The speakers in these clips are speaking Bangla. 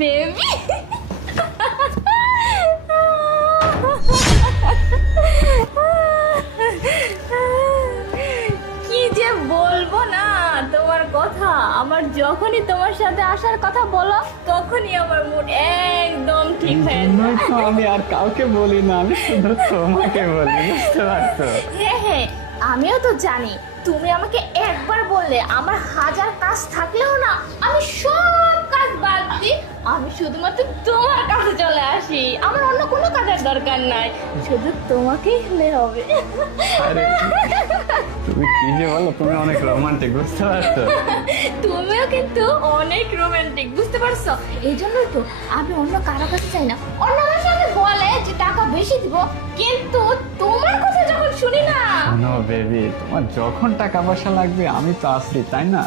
বেবি কি যে বলবো না তোমার কথা। আমার যখনই তোমার সাথে আসার কথা বলো তখনই আমার মুড একদম ঠিক হয়ে যায়। তো আমি আর কাউকে বলি না, আমি শুধু তোমাকে বলি, বুঝতে পারছো? হ্যাঁ হ্যাঁ, আমিও তো জানি তুমি আমাকে একবার বললে আমার হাজার কাজ থাকলেও না আমি সব কাজ বাদ দিই, আমি শুধুমাত্র তোমার কাছে চলে আসি। আমার অন্য কোনো কাজের দরকার নাই, শুধু তোমাকেই হলে হবে। আরে তুমি কি যে বলো, তুমি অনেক রোমান্টিক, বুঝতে পারছো? তুমিও কিন্তু অনেক রোমান্টিক, বুঝতে পারছো? এই জন্যই তো আমি অন্য কারো কাছে চাই না। অন্য আমার সাথে বলে যে টাকা বেশি দিব, কিন্তু তোমার কথা যখন শুনি না। শোনো বেবি, তোমার যখন টাকা পয়সা লাগবে আমি তো আছি, তাই না?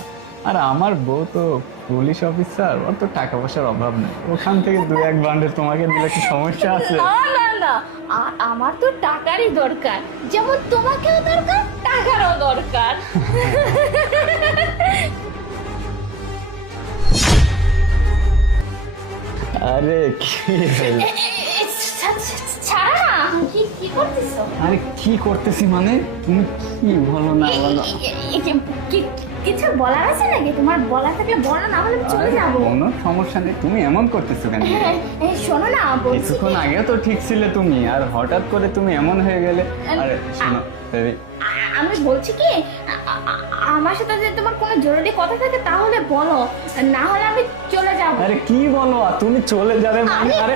আর আমার বউ তো পুলিশ অফিসার, ওর তো টাকা পয়সার অভাব নেই, ওখান থেকে 2-1 বান্ডেল তোমাকে দিলে কি সমস্যা আছে? না না না, আর আমার তো টাকারই দরকার, যেমন তোমাকেও দরকার, টাকারও দরকার। আরে কি হলো? ছাড়া না, কি কি করতেছো? আরে কি করতেছি মানে, তুমি কি বলো না বলো? কিছু বলার আছে নাকি? তোমার বলা থাকলে বলো, না হলে আমি চলে যাবো। কোনো সমস্যা নেই, তুমি এমন করতেছো কেন? শোনো না, বলছি কিছুক্ষণ আগেও তো ঠিক ছিলে তুমি, আর হঠাৎ করে তুমি এমন হয়ে গেলে। আরে শোনো বেবি, আমি বলছি কি, আমার সাথে যদি তোমার কোনো জরুরি কথা থাকে তাহলে বলো, না হলে আমি চলে যাবো। আরে কি বলো, আর তুমি চলে যাবে মানে? আরে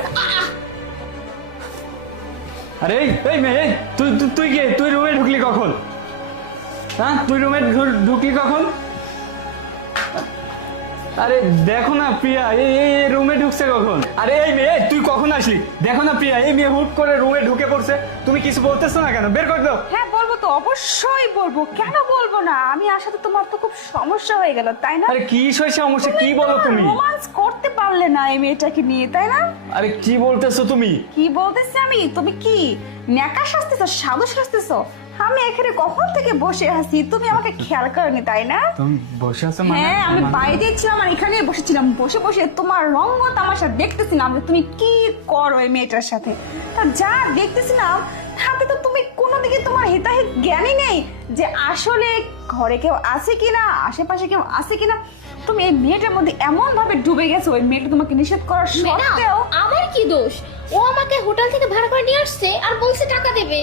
আরে এই মেয়ে, তুই তুই তুই কে? তুই রুমে ঢুকলি কখন? হ্যাঁ, তুই রুমে ঢুকলি কখন? আরে দেখো না প্রিয়া, এই রুমে ঢুকছে কখন? আরে এই মেয়ে, তুই কখন আসলি? দেখো না প্রিয়া, এই মেয়ে হুট করে রুমে ঢুকে পড়ছে, তুমি কিছু বলতেছো না কেন? বের করে দাও। হ্যাঁ বলবো তো, অবশ্যই বলবো, কেন বলবো না? আমি আসাতে তোমার তো খুব সমস্যা হয়ে গেল, তাই না? আরে কি সমস্যা, কি বলো তুমি? রোমান্স করতে পারলে না এই মেয়েটাকে নিয়ে, তাই না? আরে কি বলতেছো তুমি? কি বলতেছি আমি? তুমি কি ন্যাকা সাজতেছো, সাধু সাজতেছো? আমি এখানে কখন থেকে বসে আছি, তুমি আমাকে খেয়াল করনি, তাই না? তুমি বসে আছো মানে? হ্যাঁ, আমি বাইরে ছিলাম আর এখানে বসেছিলাম, বসে বসে তোমার রঙ্গ তামাশা দেখতেছিলাম যে তুমি কি করো এই মেয়েটার সাথে। তা যা দেখতেছিলাম তাতে তো তুমি কোনো দিকে তোমার হিতাহিত জ্ঞানই নেই যে আসলে ঘরে কেউ আছে কিনা, আশেপাশে কেউ আছে কিনা। তুমি এই মেয়েটার মধ্যে এমন ভাবে ডুবে গেছো, ওই মেয়েটা তোমাকে নিষেধ করার ম্যাডাম, সত্ত্বেও। আমার কি দোষ? ও আমাকে হোটেল থেকে ভাড়া করে নিয়ে আসছে আর বলছে টাকা দেবে।